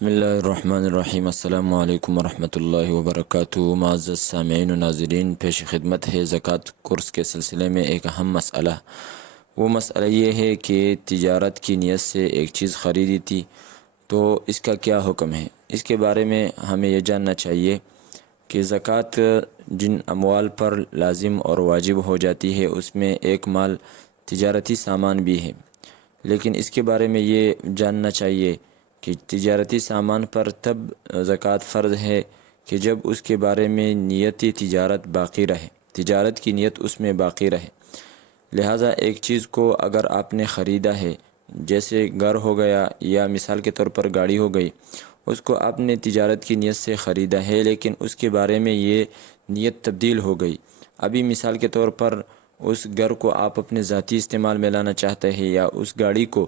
بسم اللہ الرحمن الرحیم۔ السلام علیکم ورحمۃ اللہ وبرکاتہ۔ معزز سامعین و ناظرین، پیش خدمت ہے زکوٰۃ کورس کے سلسلے میں ایک اہم مسئلہ۔ وہ مسئلہ یہ ہے کہ تجارت کی نیت سے ایک چیز خریدی تھی تو اس کا کیا حکم ہے۔ اس کے بارے میں ہمیں یہ جاننا چاہیے کہ زکوٰۃ جن اموال پر لازم اور واجب ہو جاتی ہے اس میں ایک مال تجارتی سامان بھی ہے، لیکن اس کے بارے میں یہ جاننا چاہیے کہ تجارتی سامان پر تب زکوٰۃ فرض ہے کہ جب اس کے بارے میں نیتی تجارت باقی رہے، تجارت کی نیت اس میں باقی رہے۔ لہٰذا ایک چیز کو اگر آپ نے خریدا ہے، جیسے گھر ہو گیا یا مثال کے طور پر گاڑی ہو گئی، اس کو آپ نے تجارت کی نیت سے خریدا ہے لیکن اس کے بارے میں یہ نیت تبدیل ہو گئی۔ ابھی مثال کے طور پر اس گھر کو آپ اپنے ذاتی استعمال میں لانا چاہتے ہیں یا اس گاڑی کو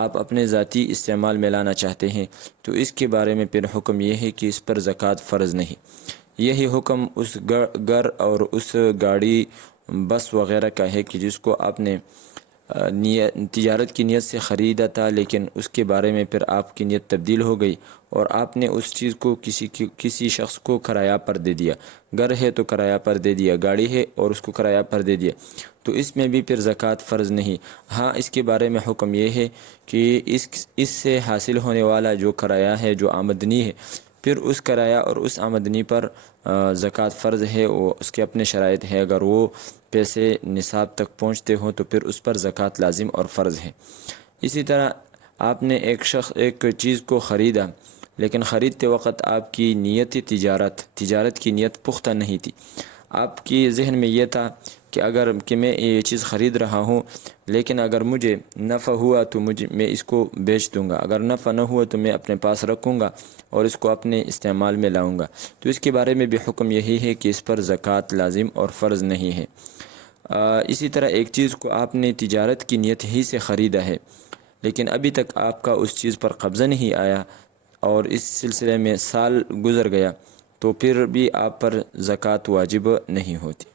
آپ اپنے ذاتی استعمال میں لانا چاہتے ہیں، تو اس کے بارے میں پھر حکم یہ ہے کہ اس پر زکوٰۃ فرض نہیں۔ یہی حکم اس گھر اور اس گاڑی بس وغیرہ کا ہے کہ جس کو آپ نے تجارت کی نیت سے خریدا تھا لیکن اس کے بارے میں پھر آپ کی نیت تبدیل ہو گئی اور آپ نے اس چیز کو کسی شخص کو کرایہ پر دے دیا۔ گھر ہے تو کرایہ پر دے دیا، گاڑی ہے اور اس کو کرایہ پر دے دیا، تو اس میں بھی پھر زکوٰۃ فرض نہیں۔ ہاں، اس کے بارے میں حکم یہ ہے کہ اس سے حاصل ہونے والا جو کرایہ ہے، جو آمدنی ہے، پھر اس کرایہ اور اس آمدنی پر زکوٰۃ فرض ہے۔ وہ اس کے اپنے شرائط ہے، اگر وہ پیسے نصاب تک پہنچتے ہوں تو پھر اس پر زکوٰۃ لازم اور فرض ہے۔ اسی طرح آپ نے ایک چیز کو خریدا لیکن خریدتے وقت آپ کی نیت تجارت کی نیت پختہ نہیں تھی۔ آپ کی ذہن میں یہ تھا کہ میں یہ چیز خرید رہا ہوں لیکن اگر مجھے نفع ہوا تو میں اس کو بیچ دوں گا، اگر نفع نہ ہوا تو میں اپنے پاس رکھوں گا اور اس کو اپنے استعمال میں لاؤں گا، تو اس کے بارے میں بھی حکم یہی ہے کہ اس پر زکوٰۃ لازم اور فرض نہیں ہے۔ اسی طرح ایک چیز کو آپ نے تجارت کی نیت ہی سے خریدا ہے لیکن ابھی تک آپ کا اس چیز پر قبضہ نہیں آیا اور اس سلسلے میں سال گزر گیا، تو پھر بھی آپ پر زکوٰۃ واجب نہیں ہوتی۔